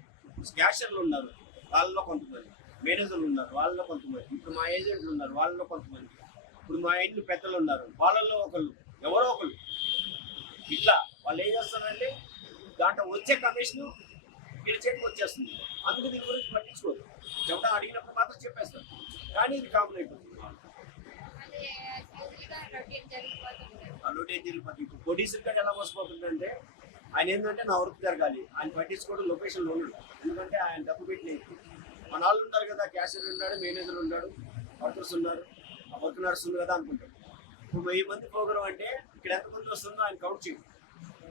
క్యాషర్లు ఉన్నారు, వాళ్ళలో కొంతమంది మేనేజర్లు ఉన్నారు, వాళ్ళలో కొంతమంది ఇప్పుడు మా ఏజెంట్లు ఉన్నారు, వాళ్ళలో కొంతమంది ఇప్పుడు మా ఇంట్లో పెద్దలు ఉన్నారు, వాళ్ళల్లో ఒకళ్ళు ఎవరో ఒకళ్ళు. ఇట్లా వాళ్ళు ఏం చేస్తారంటే దాంట్లో వచ్చే కమిషన్ వీళ్ళ చేతికి వచ్చేస్తుంది. అందుకు దీని గురించి పట్టించుకోదు, చెప్పడం అడిగినప్పుడు మాత్రం చెప్పేస్తారు. కానీ ఇది కామన్ అయిపోతుంది. రొటీన్ జరిగిపోతుంది. ఇప్పుడు ప్రొడ్యూసర్ గారు ఎలా మోసపోతుందంటే ఆయన ఏంటంటే నా వర్క్ జరగాలి, ఆయన పట్టించుకోవడం లొకేషన్లో ఉండడు. ఎందుకంటే ఆయన డబ్బు పెట్టినది మన వాళ్ళు ఉంటారు కదా, క్యాషియర్ ఉన్నాడు, మేనేజర్ ఉన్నాడు, వర్కర్స్ ఉన్నారు, ఆ వర్క్ నడుస్తుంది కదా అనుకుంటారు. ఇప్పుడు 1000 మంది ప్రోగ్రాం అంటే ఇక్కడ ఎంతమంది వస్తుందో ఆయన కౌంట్ చేయడు.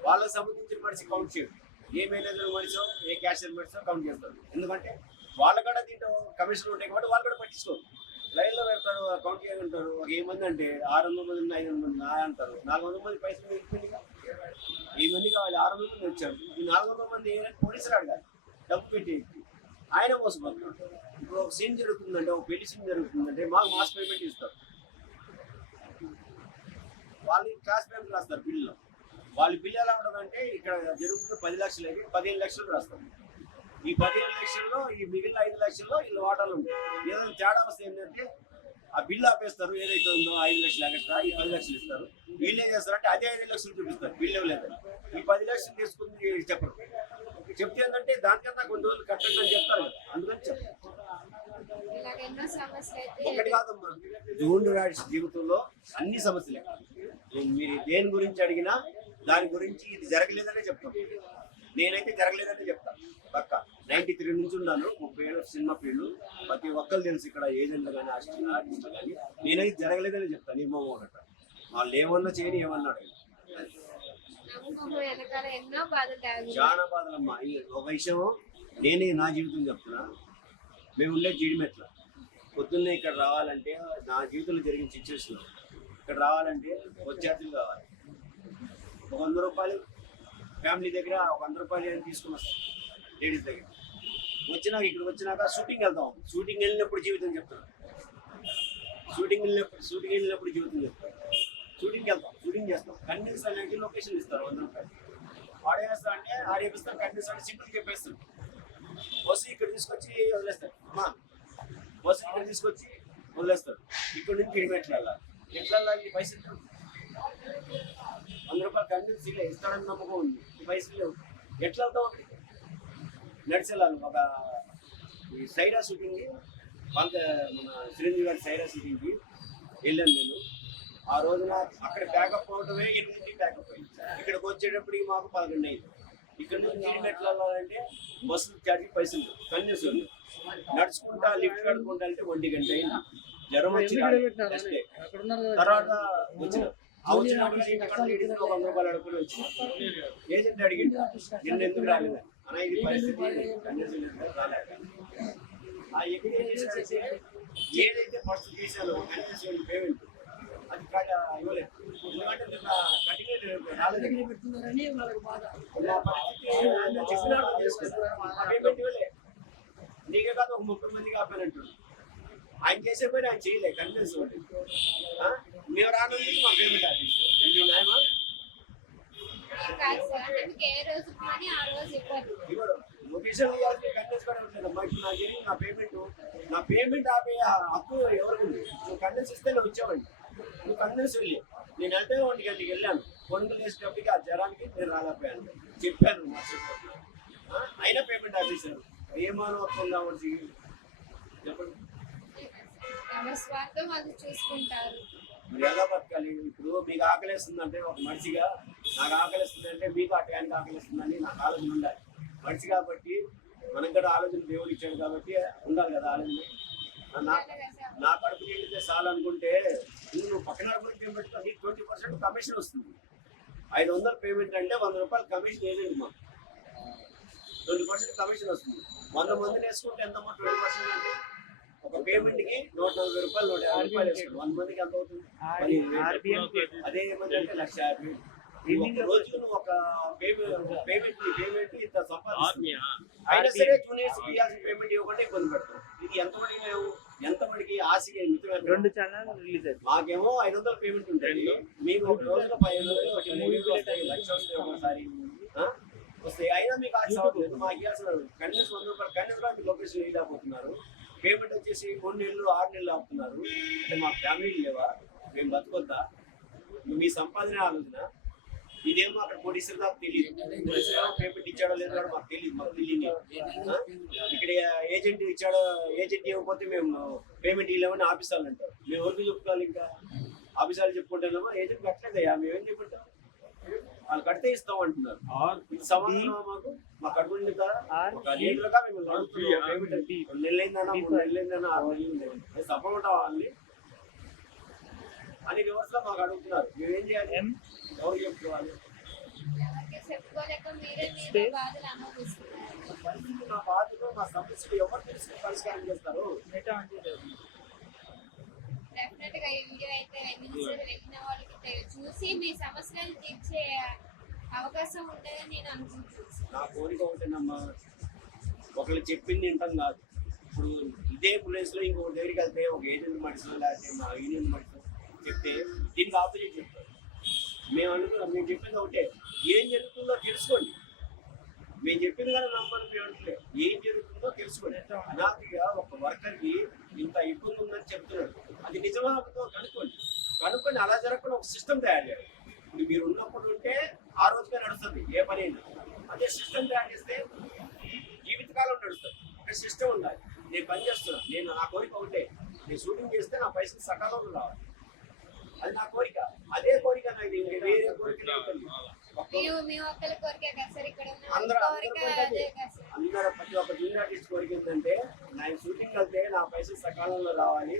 వాళ్ళకి సంబంధించిన మనిషి కౌంట్ చేయడు. ఏ మేనేజర్ మనిషో ఏ క్యాషియర్ మనిషో కౌంట్ చేస్తారు. ఎందుకంటే వాళ్ళు కూడా దీంట్లో కమిషన్ ఉంటాయి కాబట్టి వాళ్ళు కూడా పట్టించుకోరు. లైన్లో పెడతారు, కౌంట్ చేయమంటారు. ఒక 1000 మంది అంటే 600 మంది 500 మంది అంటారు. 400 మంది పైసలు వెళ్ళిపోయింది. 1000 మంది కావాలి, 600 మంది వచ్చారు. ఈ 400 మంది ఏంటంటే పోలీసులు అడగాలి డబ్బు పెట్టి, ఆయన మోసపోతున్నారు. ఇప్పుడు ఒక సీన్ జరుగుతుందంటే, ఒక పెళ్లి సీన్ జరుగుతుందంటే మాకు మాస్ పేమెంట్ ఇస్తారు. వాళ్ళు క్లాస్ పేమెంట్ రాస్తారు బిల్లులో. వాళ్ళు బిల్లు ఎలా ఉండదంటే ఇక్కడ జరుగుతున్న 10 లక్షలు అయితే 15 లక్షలు రాస్తారు. ఈ 15 లక్షల్లో ఈ మిగిలిన 5 లక్షల్లో వీళ్ళు వాటాలు ఉంటాయి. ఏదైనా తేడా వస్తే ఏంటంటే ఆ బిల్లు ఆపేస్తారు, ఏదైతే ఉందో 5 లక్షలు ఎక్స్ట్రా ఈ 10 లక్షలు ఇస్తారు. వీళ్ళు ఏం చేస్తారంటే అదే 5 లక్షలు చూపిస్తారు, బిల్లు ఇవ్వలేదని. ఈ 10 లక్షలు తీసుకుని చెప్పరు. చెప్తే ఏంటంటే దానికన్నా కొన్ని రోజులు కట్టండి అని చెప్తారు కదా, అందుకని చెప్తారు. సమస్యలు అయితే ఒకటి కాదమ్మా, జూన్ రాడి జీవితంలో అన్ని సమస్యలే. మీరు దేని గురించి అడిగినా దాని గురించి ఇది జరగలేదనే చెప్తాను. నేనైతే జరగలేదనే చెప్తాను పక్క. 93 నుంచి ఉన్నాను, 30 ఏళ్ళ సినిమా ఫీల్డ్. ప్రతి ఒక్కరు తెలుసు ఇక్కడ ఏజెంట్లు కానీ ఆర్టిస్టులు కానీ. నేనైతే జరగలేదనే చెప్తాను. నీ మొహం ఒకట వాళ్ళు ఏమన్నా చేయని ఏమన్నా అడగదు. నమ్మకం వెనకాల ఎన్నో బాధలు తాగి చాలా బాధలమ్మా. ఒక విషయం నేనే నా జీవితం చెప్తున్నా. మేము ఉండే జీడిమెట్ల. పొద్దున్నే ఇక్కడ రావాలంటే నా జీవితంలో జరిగిన సిచ్యువేషన్, ఇక్కడ రావాలంటే విద్యార్థులు కావాలి. 100 రూపాయలు ఫ్యామిలీ దగ్గర 100 రూపాయలు అని తీసుకుని వస్తాం లేడీస్ దగ్గర. వచ్చినాక ఇక్కడికి వచ్చినాక షూటింగ్ వెళ్తాం. షూటింగ్ వెళ్ళినప్పుడు జీవితం చెప్తాను. షూటింగ్ వెళ్ళినప్పుడు జీవితం చెప్తాను. షూటింగ్కి వెళ్తాం, షూటింగ్ చేస్తాం. కంటెన్స్ అనేది లొకేషన్ ఇస్తారు 100 రూపాయలు. ఆడేస్తా అంటే ఆడేపిస్తాం. కంటెన్స్ అంటే సింపుల్ చెప్పేస్తాం. బస్సు ఇక్కడ తీసుకొచ్చి వదిలేస్తారు. అమ్మా బస్సు ఇక్కడ తీసుకొచ్చి వదిలేస్తారు. ఇక్కడ నుంచి కిలోమీటర్లు వెళ్ళాలి. ఎట్లా వెళ్ళాలి? పైసలు 100 రూపాయలు కంటెన్స్ ఇస్తాడని నమ్మకం ఉంది. ఈ పైసలు లేవు. ఎట్లా వెళ్తాం? అక్కడికి నడిచి వెళ్ళాలి. ఒక ఈ సైరా షూటింగ్కి మన చిరంజీవి గారి సైరా షూటింగ్కి వెళ్ళాను నేను. ఆ రోజున అక్కడ ప్యాకప్ అవటమే 8 ప్యాకప్ అయింది. ఇక్కడికి వచ్చేటప్పటికి మాకు 11 అయింది. ఇక్కడ నుంచి ఎట్లా వెళ్ళాలంటే బస్సు ఛార్జీ పైసలు కన్యూస్ నడుచుకుంటా లిఫ్ట్ కడుకుంటా అంటే 1 గంట అయింది. జ్వరం వచ్చి తర్వాత వచ్చిన వచ్చినప్పుడు 100 రూపాయలు అడుగుని వచ్చిన ఏజెంట్ అడిగింది నిన్న ఎందుకు రాలేదు అన్న, ఇది పరిస్థితి రాలేదు. ఆ ఎక్స్పీరియన్స్ ఏదైతే ఫస్ట్ చేశానో పేమెంట్ అది ఇవ్వలేదు. ఎందుకంటే నిన్న కట్టిన రాలేదు. పేమెంట్ ఇవ్వలే. నీకే కాదు ఒక 30 మందికి ఆపానంటు. ఆయన చేసే పని ఆయన చేయలే. కన్విన్స్ మేము రానందుకు మా పేమెంట్ ఆఫీస్ న్యాయమా? కాదు సార్, మీకు ఏ రోజు పని ఆ రోజు ఇవ్వరు. ఇవ్వడు. లొకేషన్ కన్విన్స్ కూడా ఉండలేదమ్మా. ఇప్పుడు నాకు జరిగింది నా పేమెంట్ ఆపే హక్కు ఎవరికి ఉంది? నువ్వు కన్విన్స్ ఇస్తే నేను వచ్చేవాడిని. నువ్వు కన్విన్స్ వెళ్ళి నేను వెళ్తే 1 గంటకి వెళ్ళాను. 1 వేసేటప్పటికి ఆ జ్వరానికి నేను రాలేకపోయాను. చెప్పాను అయినా పేమెంట్ ఆఫీసర్ ఏమానో వస్తుందా వచ్చి చెప్పండి. ఎవరి స్వార్థం వాళ్ళు చూసుకుంటారు. మీరు ఎలా బతకాలి? ఇప్పుడు మీకు ఆకలిస్తుందంటే ఒక మనిషిగా నాకు ఆకలిస్తుందంటే మీకు ఆ టైంకి ఆకలిస్తుందని నాకు ఆలోచన ఉండాలి. మనిషి కాబట్టి మనకు కూడా ఆలోచన దేవుడు ఇచ్చాడు కాబట్టి ఉండాలి కదా ఆలోచన. నా కడుపు నిండితే చాలు అనుకుంటే నువ్వు పక్కన గురించి ఏం పెట్టుకో. నీకు 20% కమిషన్ వస్తుంది. 500 పేమెంట్ అంటే 100 రూపాయలు కమిషన్ ఏదండి మా 20% కమిషన్ వస్తుంది. 100 మందిని వేసుకుంటే ఎంతమ్మా 20% అంటే ఒక పేమెంట్కి 140 రూపాయలు 150 రూపాయలు వేసుకుంటాం. 100 మందికి ఎంత అవుతుంది? అదే ఏమంటే 1,50,000. రోజు నువ్వు ఒక పేమెంట్ ఇంత సంపాదించు. అయినా సరే జూనియర్స్ ఇవ్వాల్సిన పేమెంట్ ఇవ్వకుండా ఇబ్బంది పెడతాం. ఇది ఎంతమందికి మేము ఎంతమందికి ఆశగా 2 ఛానల్ రిలీజ్ అవుతుంది. మాకేమో 500 పేమెంట్ ఉంటుంది. మీకు ఒక రోజులో 500 ఒకసారి వస్తాయి. అయినా మీకు ఆశ అవ్వట్లేదు. మాకు ఇవ్వాల్సిన కనీసం 100 రూపాయలు కనీసం లొకేషన్ వేయలేకపోతున్నారు. పేమెంట్ వచ్చేసి 3 నెలలు 6 నెలలు ఆపుతున్నారు. అంటే మా ఫ్యామిలీ లేవా? మేము బతుకొద్దా? మీ సంపాదన ఆలోచన ఇదేమో అక్కడ పోలీసులు నాకు తెలియదు. పేమెంట్ ఇచ్చాడో లేదో కూడా మాకు తెలియదు. మాకు తెలియదు. ఇక్కడ ఏజెంట్ ఇచ్చాడో ఏజెంట్ ఇవ్వకపోతే మేము పేమెంట్ ఇవ్వలేమని ఆఫీసాలు అంటారు. మేము ఎవరికి చెప్పుకోవాలి? ఇంకా ఆఫీసాలు చెప్పుకుంటామో ఏజెంట్ కట్టలేదయ్యా మేమేం చెప్పుకుంటాం. వాళ్ళు కడితే ఇస్తాం అంటున్నారు. ఇది సమాధానం మాకు మా కడుపు నిండుతా ఒక లీటర్గా మేము నడుపుతున్నాం. పేమెంట్ 2 నెలలైందన్నా 3 నెలలైందన్నా 6 నెలలు సపోర్ట్ అవ్వాలి అనే వ్యవస్థలో మాకు అడుగుతున్నారు. మేమేం చేయాలి? ఎవరు చెప్పుకోవాలి? ఎవరికి చెప్పుకోలేక మీరే బాధలు అనుభవిస్తున్నారు. మా బాధలు మా సమస్యలు ఎవరు తెలుసుకుని పరిష్కారం చేస్తారు? డెఫినెట్ గా ఇండియా అయితే వెళ్ళిన వాళ్ళకి చూసి మీ సమస్యలను తీర్చే అవకాశం ఉంటుందని నేను అనుకుంటున్నాను. నా కోరిక ఉంటుందమ్మా, ఒకళ్ళు చెప్పింది వింటాం కాదు. ఇప్పుడు ఇదే ప్లేస్ లో ఇంకొక దగ్గరికి వెళ్తే ఒక ఏజెంట్ మనిషిలో లేకపోతే మా యూనియన్ మనిషిలో చెప్తే దీనికి ఆపోజిట్ చెప్తారు. మేము అనుకున్నాం మేము చెప్పింది ఒకటే, ఏం జరుగుతుందో తెలుసుకోండి. మేము చెప్పింది కానీ నమ్మని అనట్లేదు. ఏం జరుగుతుందో తెలుసుకోండి. అనాథిగా ఒక వర్కర్కి ఇంత ఇబ్బంది ఉందని చెప్తున్నాడు. అది నిజమా అబద్ధమో కనుక్కొని అలా జరగకుండా ఒక సిస్టమ్ తయారు చేయాలి. ఇప్పుడు మీరు ఉన్నప్పుడు ఉంటే ఆ రోజుగా నడుస్తుంది ఏ పని అయినా. అదే సిస్టమ్ తయారు చేస్తే జీవితకాలం నడుస్తుంది. ఒక సిస్టమ్ ఉండాలి. నేను పని చేస్తున్నాను. నేను నా కోరిక ఒకటే, నేను షూటింగ్ చేస్తే నా పైసలు సకాలంలో రావాలి. అది నా కోరిక. అదే కోరిక నాది, వేరే కోరిక లేదు. మీ ఒక్కరి కోరికే కదా సార్, ఇక్కడ ఉన్న అందరూ కోరిక అదే కదా సార్. అందరూ ప్రతి ఒక్క జూనియర్ ఆర్టిస్ట్ కోరిక ఏంటంటే నేను షూటింగ్ వెళ్తే నా పైసలు సకాలంలో రావాలి,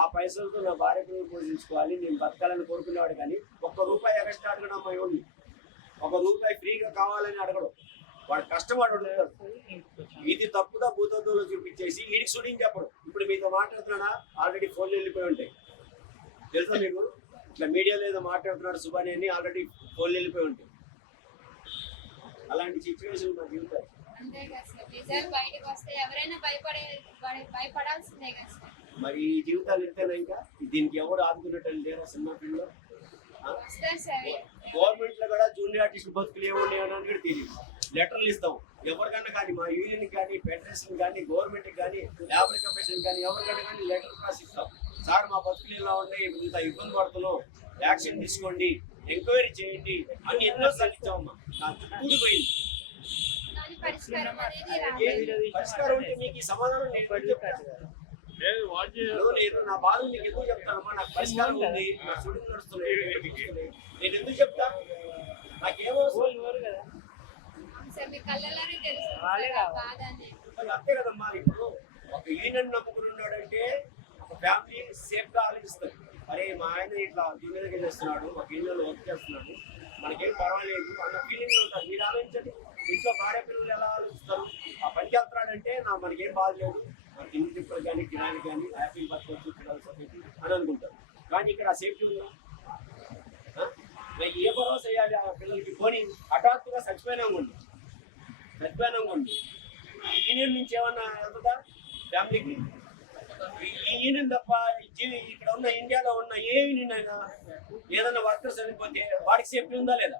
ఆ పైసలతో నా భార్య పిల్లలు పోషించుకోవాలి, నేను బతకాలని కోరుకునేవాడు. కానీ ₹1 ఎక్స్ట్రా అడగడం అమ్మాయి ఉంది, ₹1 ఫ్రీగా కావాలని అడగడం. వాడు కష్టపడి ఉంటాడు. ఇది తప్పుగా భూతత్వంలో చూపించేసి వీడికి షూటింగ్ చెప్పడం. ఇప్పుడు మీతో మాట్లాడుతున్నా, ఆల్రెడీ ఫోన్లు వెళ్ళిపోయి ఉంటాయి తెలుసా మీకు. ఇట్లా మీడియాలో ఏదో మాట్లాడుతున్నాడు సుబాని అని ఆల్రెడీ ఫోన్లు వెళ్ళిపోయి ఉంటాయి. అలాంటి సిచ్యువేషన్ మా జీవితం. అంతే కదా సార్, నిజాలు బయటకు వస్తే ఎవరైనా భయపడాల్సిందే కదా సార్. మరి ఈ జీవితాలు ఇంతేనా? ఇంకా దీనికి ఎవరు ఆదుకున్నట్టు లేరా సినిమా ఫీల్డ్ లో? వస్తారు సార్. గవర్నమెంట్ లో కూడా జూనియర్ ఆర్టిస్ట్ బతుకులు ఏమున్నాయి అని కూడా తెలియదు. లెటర్లు ఇస్తాం ఎవరికన్నా కానీ, మా యూనియన్ కానీ, ఫెడరేషన్ కానీ, గవర్నమెంట్ కానీ, లేబర్ కమిషన్ కానీ, ఎవరికైనా కానీ లెటర్ రాసి ఇస్తాం. సార్ మా బతుకులు ఇలా ఉన్నాయి, ఇంత ఇబ్బంది పడుతున్నాం, యాక్షన్ తీసుకోండి, ఎంక్వైరీ చేయండి అని ఎన్నో సాధించామమ్మా. నా చుట్టూ పోయింది. కానీ పరిష్కారం అనేది రాలేదు. పరిష్కారం ఉంటే మీకు ఈ సమాధానం నేను ఎందుకు చెప్తాను? నేను నా బాధలు మీకు ఎందుకు చెప్తానమ్మా? నాకు పరిష్కారం ఉంది, నా షూటింగ్ నడుస్తుంది, నేను ఎందుకు చెప్తా? నాకేమవసరం కదా. సార్ మీ కళ్ళలోనే తెలుస్తుంది ఆ బాధ అనేది. మరి అంతే కదమ్మా. ఇప్పుడు ఒక యూనియన్ నమ్ముకుని ఉన్నాడంటే ఒక ఫ్యామిలీ సేఫ్ గా ఆలోచిస్తుంది. అరే మా ఆయన ఇట్లా దీని దగ్గర చేస్తున్నాడు, ఒక యూనియన్ వర్క్ చేస్తున్నాడు, మనకేం పర్వాలేదు అన్న ఫీలింగ్ ఉంటారు. మీరు ఆలోచించండి, ఇంట్లో భార్య పిల్లలు ఎలా ఆలోచిస్తారు? ఆ పనికి వెళ్తున్నాడంటే మనకేం బాధ లేదు, మనకి ఇంటి తిప్పలు కానీ, కిరాయిలు కానీ, హ్యాపీ బతకొచ్చు అని అనుకుంటారు. కానీ ఇక్కడ సేఫ్టీ ఉందా? ఏ భరోసా వేయాలి ఆ పిల్లలకి? పోనీ హఠాత్తుగా చచ్చిపోయినా ఉండి యూనియన్ నుంచి ఏమన్నా వెళ్తుందా ఫ్యామిలీకి? ఈ యూనియన్ తప్ప ఇక్కడ ఉన్న ఇండియాలో ఉన్న ఏ యూనియన్ అయినా ఏదైనా వర్కర్స్ చనిపోతే వాడికి సేఫ్టీ ఉందా లేదా?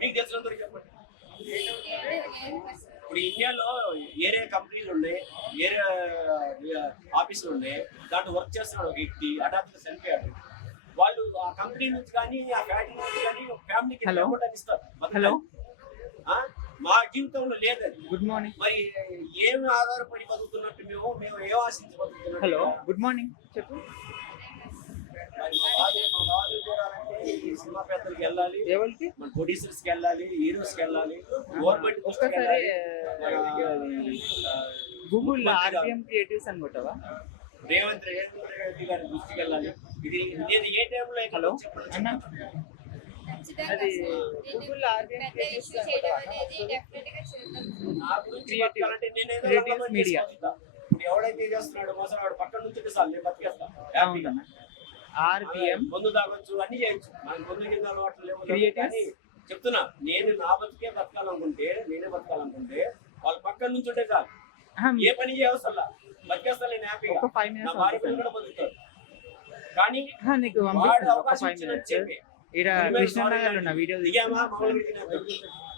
మీకు తెలిసినంత చెప్పండి. ఇప్పుడు ఇండియాలో ఏరే కంపెనీలు ఉన్నాయి, ఏరే ఆఫీసులు ఉన్నాయి, దాంట్లో వర్క్ చేస్తున్నాడు ఒక వ్యక్తి, హఠాత్తుగా చనిపోయాడు. వాళ్ళు ఆ కంపెనీ నుంచి కానీ, ఆ ఫ్యాక్టరీ నుంచి కానీ ఫ్యామిలీకి ఇస్తారు. హలో, మా జీవితంలో లేదండి. Good morning. మరి ఏమి ఆధారపడి బతుకుతున్నట్టు మేము ఏం ఆశించి బతుకుతున్నట్టు? Hello, good morning. చెప్పు. ఈ సినిమా పెద్దలకి వెళ్ళాలి, ఎవరికి? మన ప్రొడ్యూసర్స్ కి వెళ్ళాలి, హీరోస్ కి వెళ్ళాలి, గవర్నమెంట్ ఒక్కసారి గూగుల్ ఆర్పిఎం క్రియేటివ్స్ అనుకుంటావా? రేవంత్ రెడ్డి గారి దృష్టికి వెళ్ళాలి. ఇది నేను ఏ టైంలో? హలో అన్న, ఖచ్చితంగా అది సార్. గూగుల్ ఆర్పిఎం పెద్ద ఇష్యూ చేయడం అనేది డెఫినెట్ గా చేద్దాం. నా గురించి బతకాలంటే నేనేదో మీడియా ఎవడైతే చేస్తున్నాడు మోసం వాడు పక్కన నుంచి సార్ నేను బతికేస్తా హ్యాపీగా. ఆర్పిఎం ముందు తాగొచ్చు, అన్ని చేయొచ్చు, మనకి ముందు కింద అలవాట్లు లేవు. కానీ చెప్తున్నా, నేను నా బతికే బతకాలనుకుంటే, నేనే బతకాలనుకుంటే వాళ్ళ పక్కన నుంచి ఉంటే చాలు, ఏ పని చేయవసల్లా బతికేస్తా నేను హ్యాపీగా. నా భార్య పిల్లలు కూడా బతుకుతారు. కానీ నీకు వాడు అవకాశం ఇచ్చినట్టు చెప్పి కృష్ణనగర్ ఉన్న వీడియో దిగామా మమ్మల్ని తినేస్తాడు.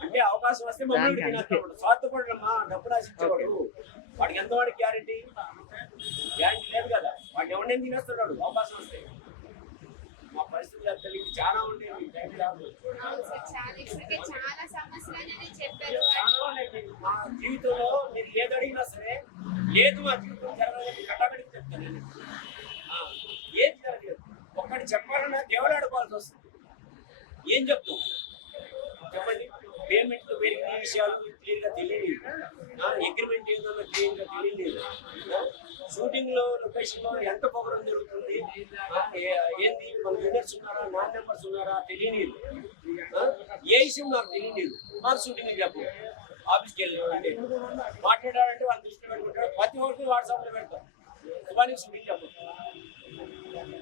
అంటే అవకాశం వస్తే మమ్మల్ని తినేస్తాడు. స్వార్థపడమ్మా, డబ్బులు ఆశించేవాడు. వాడికి ఎంత వాడికి గ్యారంటీ లేదు కదా. వాడిని ఎవరినేం తినేస్తున్నాడు అవకాశం వస్తే. మా పరిస్థితులు తెలియదు చాలా ఉండేవి. టైం రాదు. అవును సార్, చాలా ఇప్పటికే చాలా సమస్యలు అనేది చెప్పారు. చాలా ఉన్నాయి. మా జీవితంలో మీరు ఏది అడిగినా సరే లేదు, మా జీవితం జరగదని కట్టాకడికి చెప్తాను నేను. ఏది జరగలేదు. ఒక్కటి చెప్పాలన్నా దేవుడు ఆడుకోవాల్సి వస్తుంది. ఏం చెప్తాం చెప్పండి? పేమెంట్లు పెరిగిన విషయాలు క్లియర్ గా తెలియదు. అగ్రిమెంట్ ఏందో క్లియర్ గా తెలియలేదు. షూటింగ్ లో లొకేషన్ లో ఎంత ప్రోగ్రామ్ జరుగుతుంది, ఏంది మన విన్నర్స్ ఉన్నారా, నాన్ నెంబర్స్ ఉన్నారా తెలియలేదు. ఏ విషయం నాకు తెలియలేదు. మాకు షూటింగ్ చెప్పు. ఆఫీస్కి వెళ్ళి మాట్లాడాలంటే వాళ్ళు దృష్టి పెట్టుకుంటాడు. ప్రతి ఒక్కరికి వాట్సాప్ లో పెడతారు. సుబానికి షూటింగ్ చెప్పు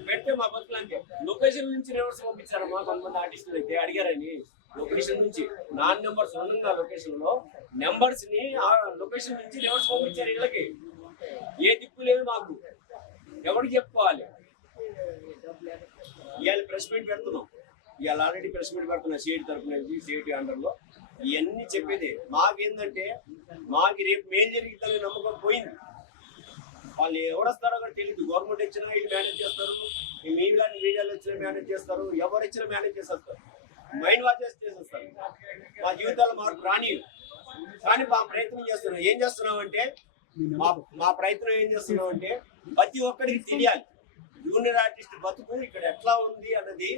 పెడితే మా బతుకులు అంతే. లొకేషన్ నుంచి రివర్స్ పంపించారమ్మా కొంతమంది ఆర్టిస్టులు అయితే అడిగారని. లొకేషన్ నుంచి నాన్ నెంబర్స్ ఉన్న లొకేషన్ లో నెంబర్స్ ని ఆ లొకేషన్ నుంచి రివర్స్ పంపించారు. వీళ్ళకి ఏ దిక్కు లేదు మాకు. ఎవరికి చెప్పుకోవాలి? ఇవాళ ప్రెస్ మీట్ పెడుతున్నాం. ఇవాళ ఆల్రెడీ ప్రెస్ మీట్ పెడుతున్నాం సిఐటి తరఫున, సిఐటి అండర్ లో. ఇవన్నీ చెప్పేది మాకేందంటే, మాకు రేపు మేలు జరిగిద్దని నమ్మకం పోయింది. వాళ్ళు ఎవడొస్తారో కూడా తెలియదు. గవర్నమెంట్ ఇచ్చినా వీళ్ళు మేనేజ్ చేస్తారు, మీలాంటి మీడియాలో వచ్చినా మేనేజ్ చేస్తారు, ఎవరు ఇచ్చినా మేనేజ్ చేసేస్తారు, మైండ్ వాచ్ చేసేస్తారు. మా జీవితాల్లో మార్పు రాని. కానీ మా ప్రయత్నం చేస్తున్నాం. ఏం చేస్తున్నాం అంటే, మా ప్రయత్నం ఏం చేస్తున్నాం అంటే ప్రతి ఒక్కరికి తెలియాలి జూనియర్ ఆర్టిస్ట్ బతుకు ఇక్కడ ఎట్లా ఉంది అన్నది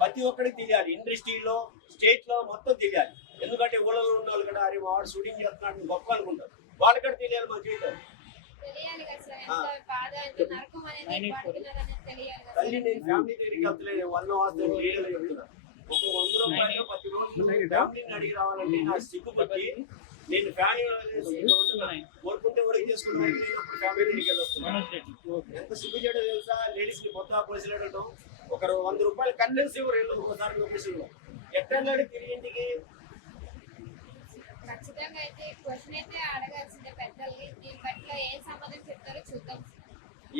ప్రతి ఒక్కరికి తెలియాలి. ఇండస్ట్రీలో స్టేట్ లో మొత్తం తెలియాలి. ఎందుకంటే ఊళ్ళలో ఉన్న వాళ్ళు కూడా అరే వాడు షూటింగ్ చేస్తున్నాడు గొప్ప అనుకుంటారు. వాళ్ళకి తెలియాలి మా జీవితం. తెలియాలి కదా సార్, ఎంత బాధ, ఎంత నరకం అనేది పడుతున్నారనేది తెలియాలి కదా తల్లి నేను ఫ్యామిలీ దగ్గరికి వెళ్తలేదు 1 అవర్ వీడియోలో చెప్తున్నా. ఒక 100 రూపాయలు ప్రతి రోజు ఫ్యామిలీని అడిగి రావాలంటే నా సిగ్గుపట్టి నేను ఫ్యామిలీ కోరుకుంటే వరకు చేసుకుంటాను. ఫ్యామిలీ దగ్గరికి వెళ్ళొస్తున్నాను. ఎంత సిగ్గు చేయడం తెలుసా? లేడీస్ ని మొత్తం పోలీసులు అడగటం, ఒకరు 100 రూపాయలు కన్వెన్స్ ఇవ్వరు ఒకసారి లొకేషన్ లో ఎట్లా తిరిగి ఇంటికి. ఖచ్చితంగా అయితే క్వశ్చన్ అయితే అడగాల్సిందే పెద్దలకి. దీని పట్ల ఏ సమాధానం చెప్తారో చూద్దాం.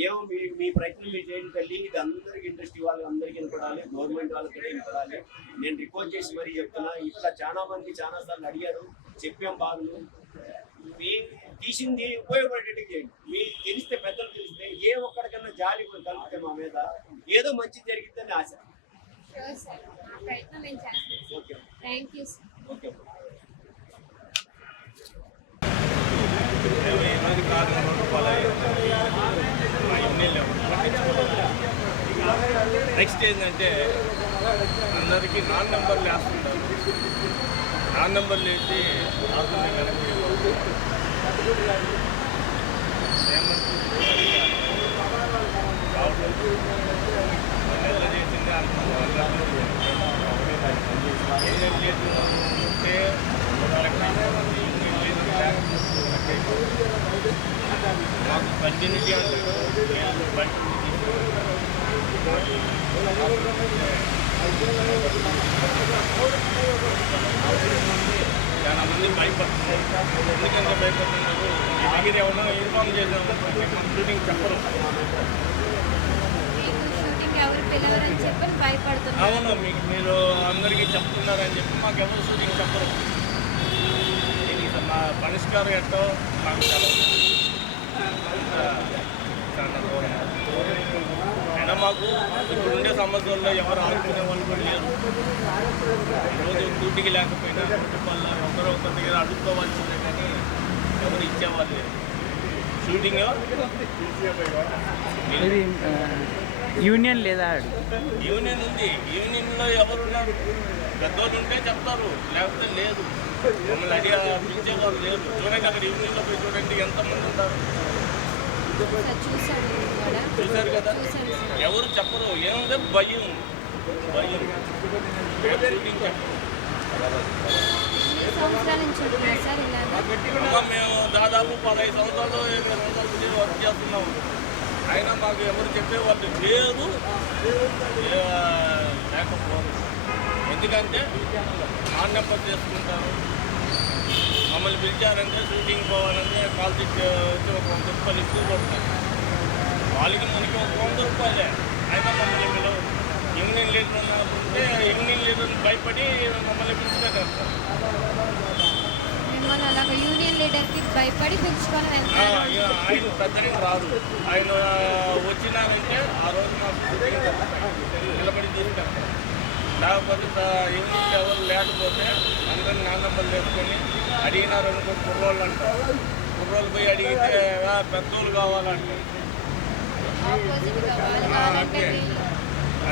ఏమో మీ ప్రయత్నం మీరు చేయండి తల్లి. ఇది అందరికి ఇండస్ట్రీ వాళ్ళకి అందరికీ వినపడాలి, గవర్నమెంట్ వాళ్ళకి కూడా వినపడాలి. నేను రిక్వెస్ట్ చేసి మరీ చెప్తున్నా. ఇట్లా చాలా మంది చాలా సార్లు అడిగారు, చెప్పాం బాధలు. మీ తీసింది ఉపయోగపడేటట్టు చేయండి. మీకు తెలిస్తే పెద్దలు తెలిస్తే ఏ ఒక్కడికన్నా జాలి కలిగితే మా మీద ఏదో మంచి జరిగిద్దని ఆశ. షూర్ సార్, ఆ ప్రయత్నం నేను చేస్తాను. Okay thank you sir. Okay. Next ఏంటంటే అందరికీ నాన్ నెంబర్లు వేస్తుంటారు. నాన్ నెంబర్లు వేసి రాకుండా కనుక నెల చేసింది మాకు కంటిన్యూటీ చాలా మంది భయపడుతున్నారు. ఎందుకంటే భయపడుతున్నారు, మీ దగ్గర ఏమన్నా ఇన్ఫార్మ్ చేసాము షూటింగ్ చెప్పరు. షూటింగ్ ఎవరు పిలవరని చెప్పి భయపడుతున్నారు. అవును, మీకు మీరు అందరికీ చెప్తున్నారని చెప్పి మాకు ఎవరు షూటింగ్ చెప్పరు. ఇది మా పరిష్కారం ఏంటో మాకు తెలవదు. చాలా దూరం. అయినా మాకు ఇప్పుడు ఉండే సమస్యల్లో ఎవరు ఆడుకునే వాళ్ళు కూడా లేరు. ఈరోజు డ్యూటీకి లేకపోయినా కుటుంబాల్లో ఒకరో ఒకరి దగ్గర అడుక్కోవాల్సిందే కానీ ఎవరు ఇచ్చేవాళ్ళు లేరు. షూటింగ్ యూనియన్ లేదా? యూనియన్ ఉంది. యూనియన్లో ఎవరున్నారు? పెద్దోళ్ళు ఉంటే చెప్తారు, లేకపోతే లేదు. మమ్మల్ని అడిగి పిలిచేవాళ్ళు లేరు. చూడండి అక్కడ యూనియన్లో పోయి చూడండి ఎంతమంది ఉంటారు. చూశారు కదా, ఎవరు చెప్పరు. ఏముంది భయం. షూటింగ్ చెప్పరు. మేము దాదాపు 15 సంవత్సరాలు 20 సంవత్సరాలు వర్క్ చేస్తున్నాము. అయినా మాకు ఎవరు చెప్పేవాళ్ళు లేరు, లేకపోరు. ఎందుకంటే నాన్ నెంబర్ చేసుకుంటారు. మమ్మల్ని పిలిచారంటే షూటింగ్ పోవాలంటే కాల్ తిట్టి వచ్చి ఒక 100 రూపాయలు ఎక్కువ కొడతారు. వాళ్ళకి మనకి ఒక 100 రూపాయలే. అయినా మమ్మల్ని పిలవరు. యూనియన్ లీడర్ ఉన్నప్పుడే యూనియన్ లీడర్ని భయపడి మమ్మల్ని పిలుచుకొని మిమ్మల్ని అలాగ యూనియన్ లీడర్కి భయపడి పిలుచుకొని వెళ్తారు. ఆయన పెద్దరికి రాదు. ఆయన వచ్చినారంటే ఆ రోజు మాకు నిలబడి తీసుకెళ్తారు. లేకపోతే యూనియన్ ఎవరు లేకపోతే అందరిని నాన్ నెంబర్లు వేసుకొని అడిగినారు అనుకో కుర్రోళ్ళు అంటారు. కుర్రోళ్ళు పోయి అడిగితే పెద్దోళ్ళు కావాలంటారు.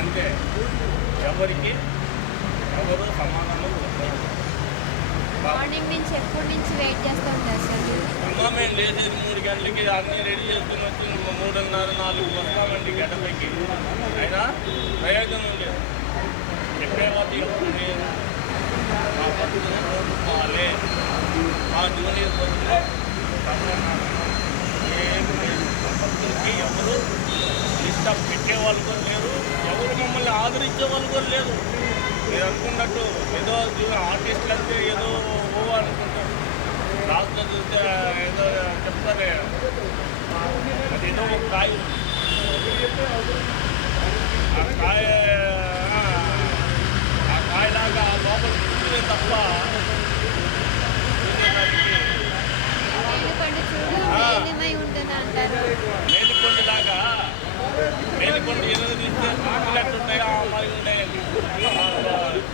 అంతే. ఎవరికి ఎవరు సమాధానం ఉండదు. మార్నింగ్ నుంచి ఎప్పటి నుంచి వెయిట్ చేస్తూ ఉంటారు సార్? అమ్మ మేము లేచేది 3 గంటలకి అన్నీ రెడీ చేసుకుని వచ్చి 3:30, 4 వస్తామండి గడ్డపైకి. అయినా ప్రయోజనం లేదు. చెప్పేవాళ్ళు ఇప్పుడు మా పట్టుకుని రోడ్డు పోవాలి. మా జూనియర్ పట్టుకుని భక్తులకి ఎవరు ఇష్టం పెట్టేవాళ్ళు కూడా లేరు. ఎవరు మమ్మల్ని ఆదరించే వాళ్ళు కూడా లేరు. మీరు అనుకున్నట్టు ఏదో ఆర్టిస్టులు అంటే ఏదో అనుకుంటారు. లాస్ట్లో చూస్తే ఏదో చెప్తారే అదేదో ఒక కాయ. ఆ కాయలాగా లోపల కూర్చునే తప్ప మేలుకొండలాగా మేలుకొండ ఎదురు తీస్తే ఆకులట్టు ఉంటాయి, ఆ అమ్మాయి ఉన్నాయండి.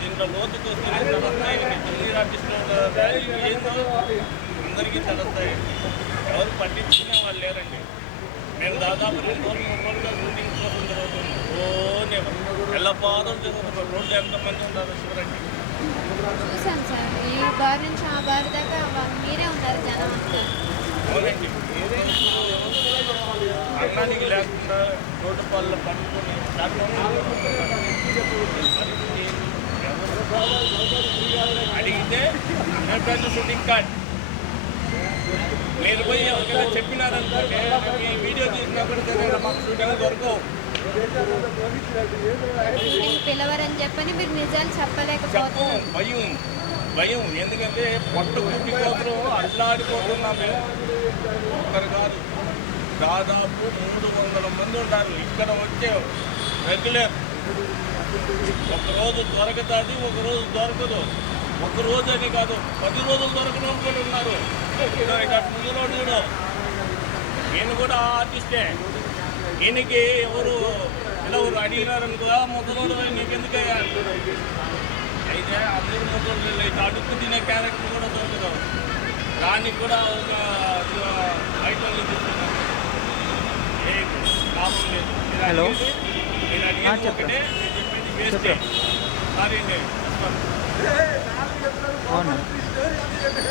దీంట్లో లోతుకు వస్తే తెలుస్తాయండి. జూనియర్ ఆర్టిస్టులు ఏందో అందరికీ తెలుస్తాయండి. ఎవరు పట్టించుకునే వాళ్ళు లేరండి. నేను దాదాపు 2 రోజులు 3 రోజులుగా షూటింగ్ కోసం జరుగుతుంది. ఎల్లపాదం జరుగుతుంది. రోడ్డు ఎంతమంది ఉన్నారు చూడండి. చూసాను సార్, ఈ బార్ నుంచి ఆ బార్ దాకా మీరే ఉన్నారు జనం అంతా. అవునండి, అన్నానికి లేకుండా రోడ్డు పళ్ళు పట్టుకొని అడిగితే నేను పెద్ద షూటింగ్ కార్డ్ మీరు పోయి ఎవరికైనా చెప్పినారనుకోండి, మీ వీడియో తీసినప్పటికీ మాకు షూటింగ్ దొరకవు. షూటింగ్ పిలవరని చెప్పని మీరు నిజాలు చెప్పలేకపోతున్నారు. భయం ఎందుకంటే పొట్ట కుట్టి కోసం అట్లాడిపోతున్నాం మేము. ఒక్కరు కాదు, దాదాపు 300 మంది ఉంటారు ఇక్కడ వచ్చే రెగ్యులర్. ఒకరోజు దొరకతుంది, ఒకరోజు దొరకదు. ఒకరోజు అని కాదు, 10 రోజులు దొరకని వాళ్ళు కూడా ఉన్నారు. ఇక్కడ ముందు రోడ్డు చూడు, ఈయన కూడా ఆర్టిస్టే. ఈయనకి ఎవరు అడిగినారనుకో, ముసలోడు నీకెందుకయ్యా అయితే అందరూ ముసలు ఇట్లా అడుక్కు తినే క్యారెక్టర్ కూడా దొరకదు. దానికి కూడా ఒక ఐటమ్లు తీసుకున్నాను, ఏ లాభం లేదు. హలో. నేను అడిగేది ఒకటే, నేను చెప్పింది వేస్తే. సారీ అవును.